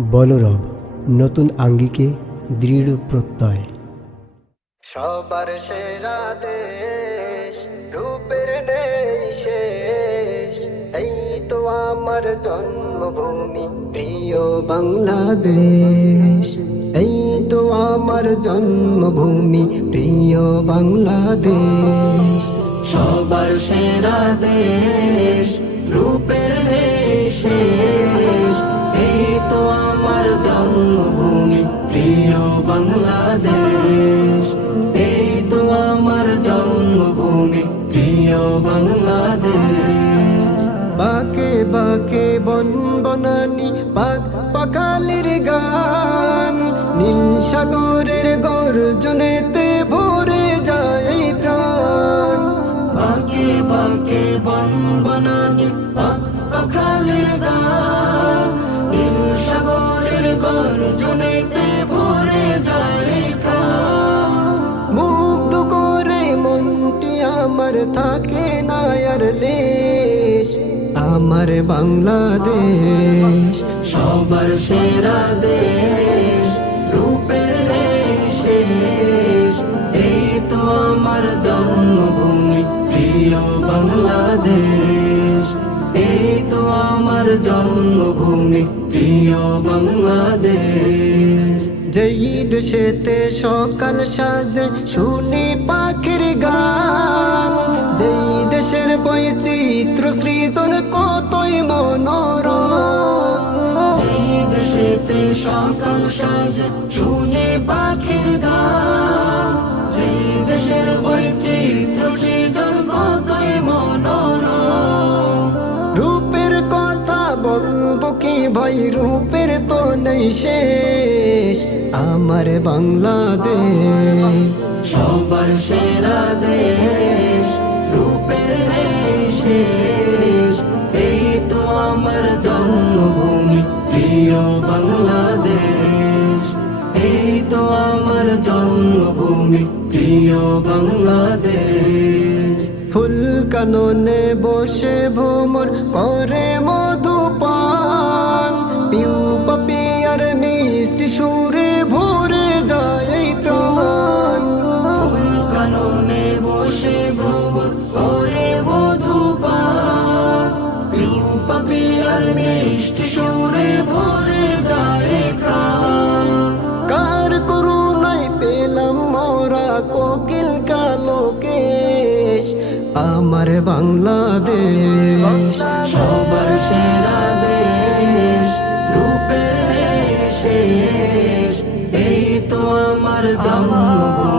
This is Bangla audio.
বলরব নতুন আঙ্গিকে দৃঢ় প্রত্যয়। সবার সেরা দেশ, রূপের নেই শেষ, এই তো আমার জন্মভূমি প্রিয় বাংলাদেশ। এই তো আমার জন্মভূমি প্রিয় বাংলাদেশ। সবার সেরা দেশ, রূপের নেই শেষ, এই তো আমার জন্মভূমি প্রিয় বাংলাদেশ। এই তো আমার জন্মভূমি প্রিয় বাংলাদেশ। বাকে বাকে বন বনানি পাক পাখালির গান, নীল সাগরের গর্জনেতে ভরে যায় প্রাণ। বাকে বাকে বন বনানি পাক পাখালির গান, নীল সাগরের গর্জনেতে ভরে যায় প্রাণ। মুগ্ধ করে মনটি আমার থাকে না আর লেশ, আমার বাংলাদেশ সবার সেরা দেশ, রূপের নেই শেষ, এই তো আমার জন্মভূমি প্রিয় বাংলাদেশ। এই তো আমার জন্মভূমি প্রিয় বাংলাদেশ। যেই দেশেতে সকাল সাজে শুনি পাখির গান, যেই দেশের বৈচিত্র্য সৃজন কতই মনোরম। যেই দেশেতে সকাল সাজে শুনি পাখির গান, যেই দেশের বৈচিত্র্য সৃজন কতই মনোরম। রূপের কথা বলবো কি ভাই, রূপের তো নেই শেষ, আমার বাংলাদেশ সবার সেরা দেশ, রূপের নেই শেষ, এই তো আমার জন্মভূমি প্রিয় বাংলাদেশ। এই তো আমার জন্মভূমি প্রিয় বাংলাদেশ। ফুল কাননে বসে ভ্রমর করে মধুপান, পিউ পাপিয়ার মিষ্টি সুরে ভরে যায় প্রাণ। ফুল কাননে বসে ভ্রমর করে মধুপান, পিউ পাপিয়ার মিষ্টি সুরে ভরে যায় প্রাণ। কার করুণায় পেলাম মোরা কোকিল কালোকেশ, আমার বাংলাদেশ সবার সেরা দেশ, রূপের নেই শেষ, এই তো আমার জন্মভূমি